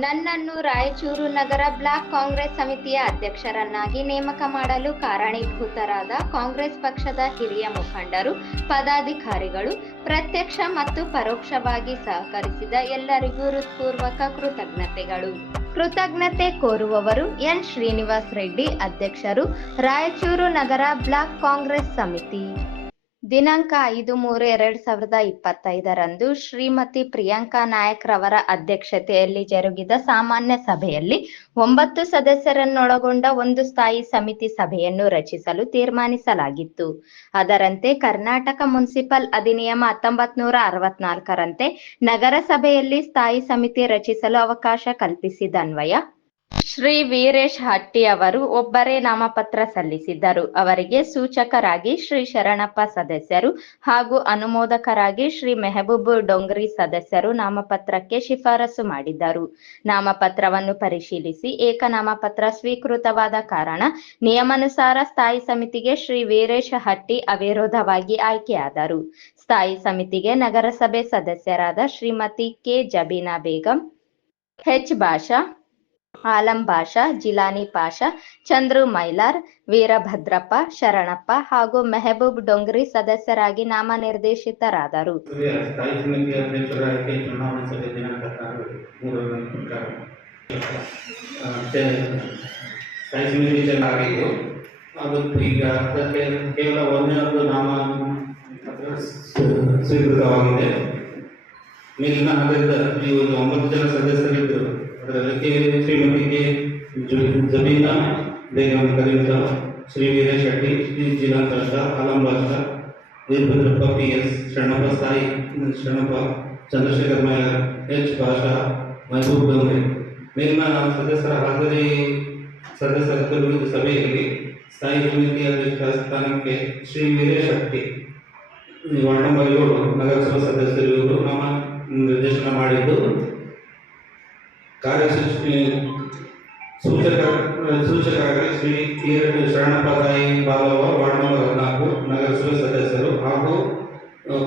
ನನ್ನನ್ನು ರಾಯಚೂರು ನಗರ ಬ್ಲಾಕ್ ಕಾಂಗ್ರೆಸ್ ಸಮಿತಿಯ ಅಧ್ಯಕ್ಷರನ್ನಾಗಿ ನೇಮಕ ಮಾಡಲು ಕಾರಣೀಭೂತರಾದ ಕಾಂಗ್ರೆಸ್ ಪಕ್ಷದ ಹಿರಿಯ ಮುಖಂಡರು, ಪದಾಧಿಕಾರಿಗಳು ಪ್ರತ್ಯಕ್ಷ ಮತ್ತು ಪರೋಕ್ಷವಾಗಿ ಸಹಕರಿಸಿದ ಎಲ್ಲರಿಗೂ ಹೃತ್ಪೂರ್ವಕ ಕೃತಜ್ಞತೆಗಳು. ಕೃತಜ್ಞತೆ ಕೋರುವವರು ಎನ್. ಶ್ರೀನಿವಾಸ್ ರೆಡ್ಡಿ ಅಧ್ಯಕ್ಷರು, ರಾಯಚೂರು ನಗರ ಬ್ಲಾಕ್ ಕಾಂಗ್ರೆಸ್ ಸಮಿತಿ. ದಿನಾಂಕ ಐದು ಮೂರು ಎರಡ್ ಸಾವಿರದ ಇಪ್ಪತ್ತೈದರಂದು ಶ್ರೀಮತಿ ಪ್ರಿಯಾಂಕಾ ನಾಯಕ್ ರವರ ಅಧ್ಯಕ್ಷತೆಯಲ್ಲಿ ಜರುಗಿದ ಸಾಮಾನ್ಯ ಸಭೆಯಲ್ಲಿ ಒಂಬತ್ತು ಸದಸ್ಯರನ್ನೊಳಗೊಂಡ ಒಂದು ಸ್ಥಾಯಿ ಸಮಿತಿ ಸಭೆಯನ್ನು ರಚಿಸಲು ತೀರ್ಮಾನಿಸಲಾಗಿತ್ತು. ಅದರಂತೆ ಕರ್ನಾಟಕ ಮುನ್ಸಿಪಲ್ ಅಧಿನಿಯಮ ಹತ್ತೊಂಬತ್ ನೂರ ಅರವತ್ನಾಲ್ಕರಂತೆ ನಗರಸಭೆಯಲ್ಲಿ ಸ್ಥಾಯಿ ಸಮಿತಿ ರಚಿಸಲು ಅವಕಾಶ ಕಲ್ಪಿಸಿದನ್ವಯ ಶ್ರೀ ವೀರೇಶ್ ಹಟ್ಟಿ ಅವರು ಒಬ್ಬರೇ ನಾಮಪತ್ರ ಸಲ್ಲಿಸಿದ್ದರು. ಅವರಿಗೆ ಸೂಚಕರಾಗಿ ಶ್ರೀ ಶರಣಪ್ಪ ಸದಸ್ಯರು ಹಾಗೂ ಅನುಮೋದಕರಾಗಿ ಶ್ರೀ ಮೆಹಬೂಬ್ ಡೊಂಗ್ರಿ ಸದಸ್ಯರು ನಾಮಪತ್ರಕ್ಕೆ ಶಿಫಾರಸು ಮಾಡಿದ್ದರು. ನಾಮಪತ್ರವನ್ನು ಪರಿಶೀಲಿಸಿ ಏಕನಾಮಪತ್ರ ಸ್ವೀಕೃತವಾದ ಕಾರಣ ನಿಯಮಾನುಸಾರ ಸ್ಥಾಯಿ ಸಮಿತಿಗೆ ಶ್ರೀ ವೀರೇಶ್ ಹಟ್ಟಿ ಅವಿರೋಧವಾಗಿ ಆಯ್ಕೆಯಾದರು. ಸ್ಥಾಯಿ ಸಮಿತಿಗೆ ನಗರಸಭೆ ಸದಸ್ಯರಾದ ಶ್ರೀಮತಿ ಕೆ. ಜಬೀನಾ ಬೇಗಂ ಹೆಚ್ ಭಾಷಾ ಆಲಂ ಬಾಷಾ ಜಿಲಾನಿ ಪಾಷಾ, ಚಂದ್ರು ಮೈಲಾರ್, ವೀರಭದ್ರಪ್ಪ, ಶರಣಪ್ಪ ಹಾಗೂ ಮೆಹಬೂಬ್ ಡೊಂಗ್ರಿ ಸದಸ್ಯರಾಗಿ ನಾಮನಿರ್ದೇಶಿತರಾದರು. ಕೇವಲ ಒಂದನೇದು ನಾಮ ಸ್ವೀ- ಸ್ವೀಕೃತವಾಗಿದೆ. ಮೇಲಿನ ಆಧಾರದ ನೀವು ಒಂದು ಒಂಬತ್ತು ಜನ ಸದಸ್ಯರಿದ್ದರು ಶರಣಪ್ಪ ಸಾಯಿ ಶರಣಪ್ಪ ಚಂದ್ರಶೇಖರ್ ಮಯರ್ ಎಚ್. ಭಾಷಾ ಮಹಬೂಬ್ ಡೋಂಗ್ರೆ ಮೇಲಿನ ಸದಸ್ಯರ ಹಾಜರಿ ಸದಸ್ಯರ ಕುರಿತ ಸಭೆಯಲ್ಲಿ ಸ್ಥಾಯಿ ಸಮಿತಿ ಅಧ್ಯಕ್ಷರ ಸ್ಥಾನಕ್ಕೆ ಶ್ರೀ ವೀರೇಶ್ ಶಕ್ತಿ ವಾರ್ಡ್ ನಂಬರ್ ಏಳು ನಗರಸಭಾ ಸದಸ್ಯರು ಇವರು ನಾಮ ನಿರ್ದೇಶನ ಮಾಡಿದ್ದು. ಕಾರ್ಯಸೂಚಿ ಸೂಚಕ ಸೂಚಕರಾಗಿ ಶ್ರೀ ಶರಣಪ್ಪ ತಾಯಿ ಬಾಲವ ವಾರ್ಡ್ ನಂಬರ್ ಹದಿನಾಲ್ಕು ನಗರಸಭೆ ಅ,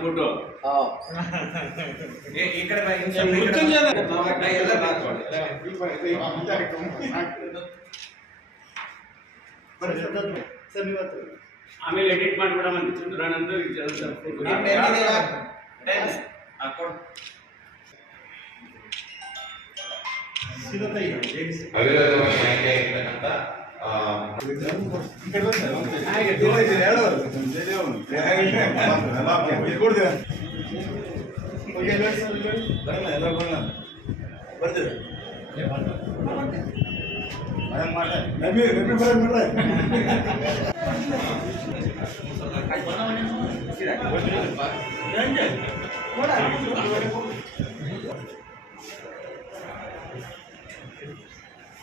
ಫೋಟೋ ಈ ಕಡೆ ಬಾ ಇನ್ನು ಸ್ವಲ್ಪ ಈ ಕಡೆ ಬಾ. ನಾ ಎಲ್ಲ ಆಮೇಲೆ ಎಡಿಟ್ ಮಾಡ್ಬಿಡಮ್ಮ ಅಂತ ಚಂದ್ರಣ್ಣ ಅಂತ ವಿಚಾರ ಆಯ್ಕೆ ಆಗಿರ್ತಕ್ಕಂಥ ಆ, ಆಗ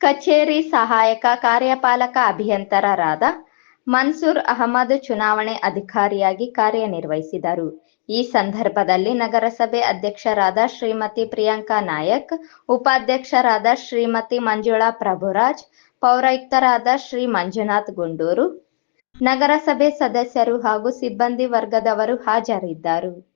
ಕಚೇರಿ ಸಹಾಯಕ ಕಾರ್ಯಪಾಲಕ ಅಭಿಯಂತರರಾದ ಮನ್ಸೂರ್ ಅಹಮದ್ ಚುನಾವಣೆ ಅಧಿಕಾರಿಯಾಗಿ ಕಾರ್ಯನಿರ್ವಹಿಸಿದರು. ಈ ಸಂದರ್ಭದಲ್ಲಿ ನಗರಸಭೆ ಅಧ್ಯಕ್ಷರಾದ ಶ್ರೀಮತಿ ಪ್ರಿಯಾಂಕಾ ನಾಯಕ್, ಉಪಾಧ್ಯಕ್ಷರಾದ ಶ್ರೀಮತಿ ಮಂಜುಳಾ ಪ್ರಭುರಾಜ್ ಪೌರಾಯುಕ್ತರಾದ ಶ್ರೀ ಮಂಜುನಾಥ್ ಗುಂಡೂರು ನಗರಸಭೆ ಸದಸ್ಯರು ಹಾಗೂ ಸಿಬ್ಬಂದಿ ವರ್ಗದವರು ಹಾಜರಿದ್ದರು.